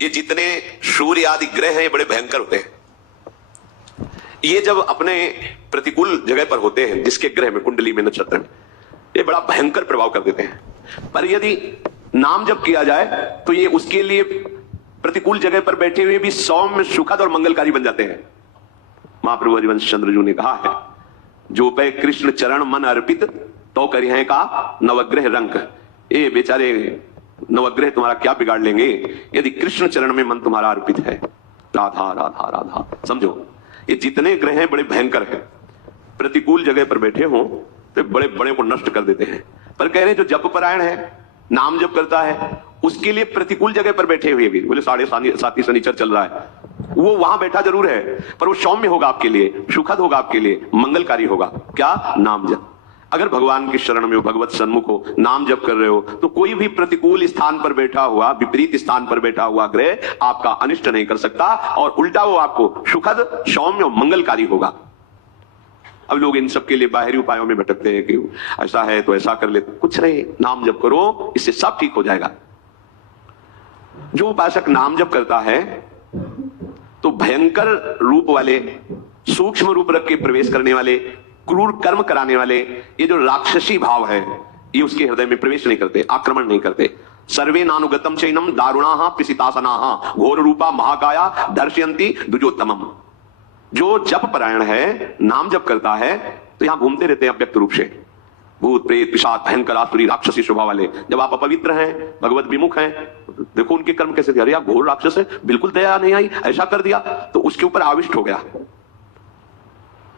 ये जितने सूर्य आदि ग्रह हैं ये बड़े भयंकर होते हैं। ये जब अपने प्रतिकूल जगह पर होते हैं, जिसके ग्रह में, कुंडली में, नक्षत्र में, ये बड़ा भयंकर प्रभाव कर देते हैं। पर यदि नाम जप किया जाए तो ये उसके लिए प्रतिकूल जगह पर बैठे हुए भी सौम्य, सुखद और मंगलकारी बन जाते हैं। महाप्रभु हरिवंश चंद्र जी ने कहा है, जो पे कृष्ण चरण मन अर्पित तो करिए का नवग्रह रंक। ये बेचारे नवग्रह तुम्हारा क्या बिगाड़ लेंगे यदि कृष्ण चरण में मन तुम्हारा अर्पित है। राधा राधा राधा। समझो, ये जितने ग्रह हैं बड़े भयंकर हैं, प्रतिकूल जगह पर बैठे हों तो बड़े बड़े को नष्ट कर देते हैं। पर कह रहे हैं जो जप परायण है, नाम जप करता है, उसके लिए प्रतिकूल जगह पर बैठे हुए भी, बोले 7.5 शनिचर चल रहा है, वो वहां बैठा जरूर है पर वो सौम्य होगा आपके लिए, सुखद होगा आपके लिए, मंगलकारी होगा। क्या? नाम जप। अगर भगवान की शरण में हो, भगवत सन्मुख हो, नाम जप कर रहे हो, तो कोई भी प्रतिकूल स्थान पर बैठा हुआ, विपरीत स्थान पर बैठा हुआ ग्रह आपका अनिष्ट नहीं कर सकता, और उल्टा वो आपको सुखद, सौम्य और मंगलकारी होगा। अब लोग इन सब के लिए बाहरी उपायों में भटकते हैं कि ऐसा है तो ऐसा कर ले। कुछ नहीं, नाम जप करो, इससे सब ठीक हो जाएगा। जो उपासक नाम जप करता है तो भयंकर रूप वाले, सूक्ष्म रूप रख के प्रवेश करने वाले, क्रूर कर्म कराने वाले, ये जो राक्षसी भाव है, ये उसके हृदय में प्रवेश नहीं करते, आक्रमण नहीं करते। सर्वे नानुगतम चैनम दारुणाः पिसितासनाः घोर रूपा महाकाया दर्शयन्ति द्विजोत्तमम्। जो जप परायण है, नाम जप करता है, तो यहां घूमते रहते हैं अव्यक्त रूप से भूत प्रेत पिशाच भयंकर आसुरी राक्षसी स्वभाव वाले। जब आप अपवित्र हैं, भगवत विमुख हैं, देखो उनके कर्म कैसे थे। अरे आप घोर राक्षस है, बिल्कुल दया नहीं आई, ऐसा कर दिया, तो उसके ऊपर आविष्ट हो गया।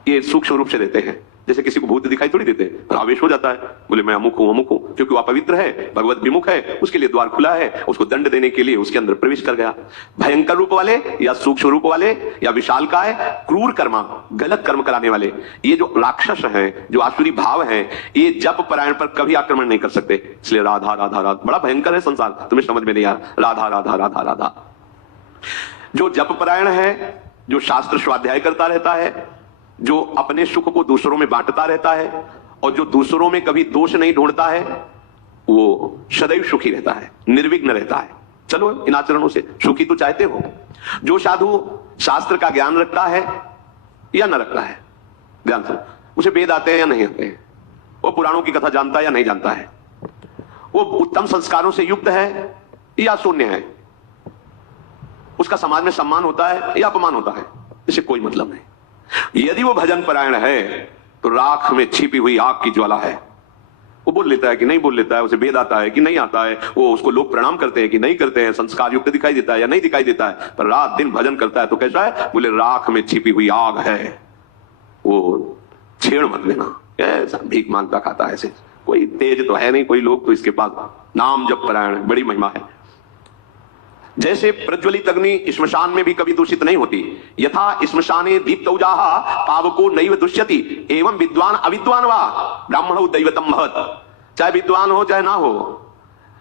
ये सूक्ष्म रूप से देते हैं, जैसे किसी को भूत दिखाई थोड़ी देते, आवेश हो जाता है, बोले मैं अमुक हूं, क्योंकि वो अपवित्र है, भगवत विमुख है, उसके लिए द्वार खुला है, उसको दंड देने के लिए उसके अंदर प्रवेश कर गया। भयंकर रूप वाले या सूक्ष्म रूप वाले या विशालकाय क्रूर कर्म, गलत कर्म कराने वाले, ये जो राक्षस हैं, जो आसुरी भाव हैं, ये जप परायण पर कभी आक्रमण नहीं कर सकते। इसलिए राधा राधा राधा बड़ा भयंकर है संसार, तुम्हें समझ में नहीं आ रहा। राधा राधा राधा राधा। जो जप परायण है, जो शास्त्र स्वाध्याय करता रहता है, जो अपने सुख को दूसरों में बांटता रहता है, और जो दूसरों में कभी दोष नहीं ढूंढता है, वो सदैव सुखी रहता है, निर्विघ्न रहता है। चलो इन आचरणों से सुखी तो चाहते हो। जो साधु शास्त्र का ज्ञान रखता है या न रखता है, ध्यान से, उसे वेद आते हैं या नहीं आते हैं, वो पुराणों की कथा जानता है या नहीं जानता है, वो उत्तम संस्कारों से युक्त है या शून्य है, उसका समाज में सम्मान होता है या अपमान होता है, इससे कोई मतलब नहीं। यदि वो भजन परायण है तो राख में छिपी हुई आग की ज्वाला है। वो बोल लेता है कि नहीं बोल लेता है, उसे वेद आता है कि नहीं आता है, वो उसको लोग प्रणाम करते हैं कि नहीं करते हैं, संस्कार युक्त दिखाई देता है या नहीं दिखाई देता है, पर रात दिन भजन करता है तो कैसा है? बोले राख में छिपी हुई आग है, वो छेड़ मत लेना। ऐसा भीख मांगता खाता है, ऐसे कोई तेज तो है नहीं, कोई लोग तो इसके पास नाम जप परायण, बड़ी महिमा है। जैसे प्रज्वलित अग्नि श्मशान में भी कभी दूषित नहीं होती, यथा श्मशाने दीप्तौजाः पावको नैव दुष्यति, एवं विद्वान अविद्वान वा ब्राह्मणो दैवतम महत्। चाहे विद्वान हो चाहे ना हो,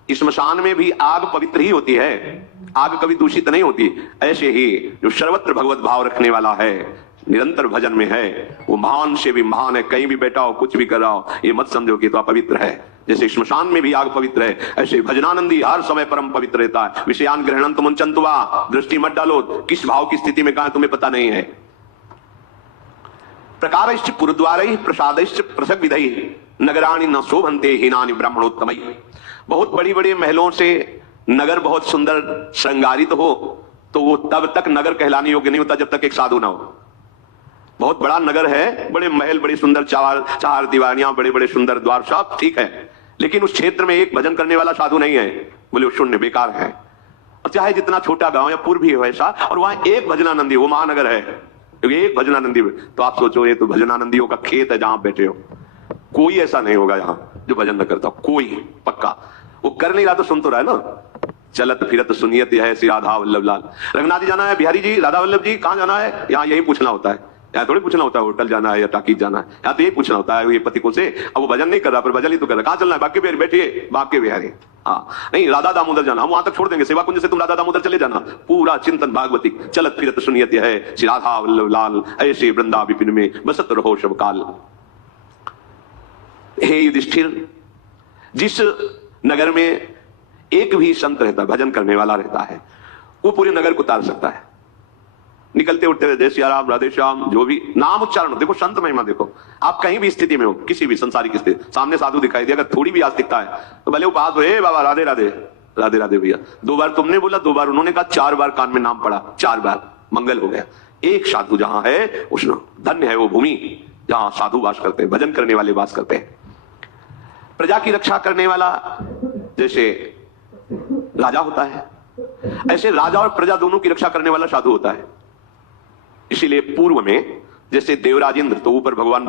श्मशान में भी आग पवित्र ही होती है, आग कभी दूषित नहीं होती। ऐसे ही जो सर्वत्र भगवत भाव रखने वाला है, निरंतर भजन में है, वो महान से भी महान है। कहीं भी बैठा हो, कुछ भी कर रहा हो, ये मत समझो कि तो अपवित्र है। जैसे श्मशान में भी आग पवित्र है, ऐसे भजनानंदी हर समय परम पवित्र रहता है। विषयान ग्रहणं तुम मुंचन्तु वा, दृष्टि मत डालो, किस भाव की स्थिति में कहा तुम्हें पता नहीं है। प्रकारश्च पुरद्वारैः प्रसादैश्च पृथक् विधैः नगराणि न शोभन्ते हीनानि ब्राह्मणोत्तमैः। बहुत बड़ी बड़ी महलों से नगर बहुत सुंदर श्रृंगारित हो तो वो तब तक नगर कहलाने योग्य नहीं होता जब तक एक साधु ना हो। बहुत बड़ा नगर है, बड़े महल, बड़ी सुंदर चार दीवारियां, बड़े बड़े सुंदर द्वार, सब ठीक है, लेकिन उस क्षेत्र में एक भजन करने वाला साधु नहीं है, बोले वो शून्य, बेकार है। और चाहे जितना छोटा गांव या पूर्वी हो ऐसा, और वहां एक भजनानंदी, वो महानगर है, क्योंकि एक भजनानंदी, तो आप सोचो ये तो भजनानंदियों का खेत है जहां बैठे हो। कोई ऐसा नहीं होगा यहां जो भजन न करता, कोई पक्का। वो कर नहीं रहा तो सुन तो रहा है ना। चलत फिरत सुनियत है श्री राधा वल्लभ लाल। रंगनाथ जी जाना है, बिहारी जी, राधा वल्लभ जी कहां जाना है, यहाँ यही पूछना होता है, यहाँ थोड़ी पूछना होता है होटल जाना है या टाकीज जाना है, यहाँ तो यही पूछना होता है ये पथिकों से। अब वो भजन नहीं कर रहा पर भजन ही तो कर रहा, कहाँ चलना है, बाकी बिहारी बैठिए, बाकी बिहारी। हाँ नहीं, राधा दामोदर जाना, हम वहां तक छोड़ देंगे, सेवा कुंज से तुम राधा दामोदर चले जाना। पूरा चिंतन भागवती, चलत फिरत सुनियत है श्री राधा वल्लभ लाल, ऐसे वृंदा विपिन में बसत रहो शब काल। हे युधिष्ठिर, जिस नगर में एक भी संत रहता, भजन करने वाला रहता है, वो पूरे नगर को तार सकता है। निकलते उठते हुए जय सिया राम, राधे श्याम, जो भी नाम उच्चारण, देखो संत महिमा देखो। आप कहीं भी स्थिति में हो, किसी भी संसारिक स्थिति, सामने साधु दिखाई दिया, अगर थोड़ी भी आस्तिकता है तो भले उपहास हो, हे बाबा राधे राधे, राधे राधे भैया। 2 बार तुमने बोला, 2 बार उन्होंने कहा, 4 बार कान में नाम पड़ा, 4 बार मंगल हो गया। एक साधु जहां है, उसने धन्य है वो भूमि जहां साधु वास करते हैं, भजन करने वाले वास करते हैं। प्रजा की रक्षा करने वाला जैसे राजा होता है, ऐसे राजा और प्रजा दोनों की रक्षा करने वाला साधु होता है। इसीलिए पूर्व में जैसे देवराज इंद्र, तो ऊपर भगवान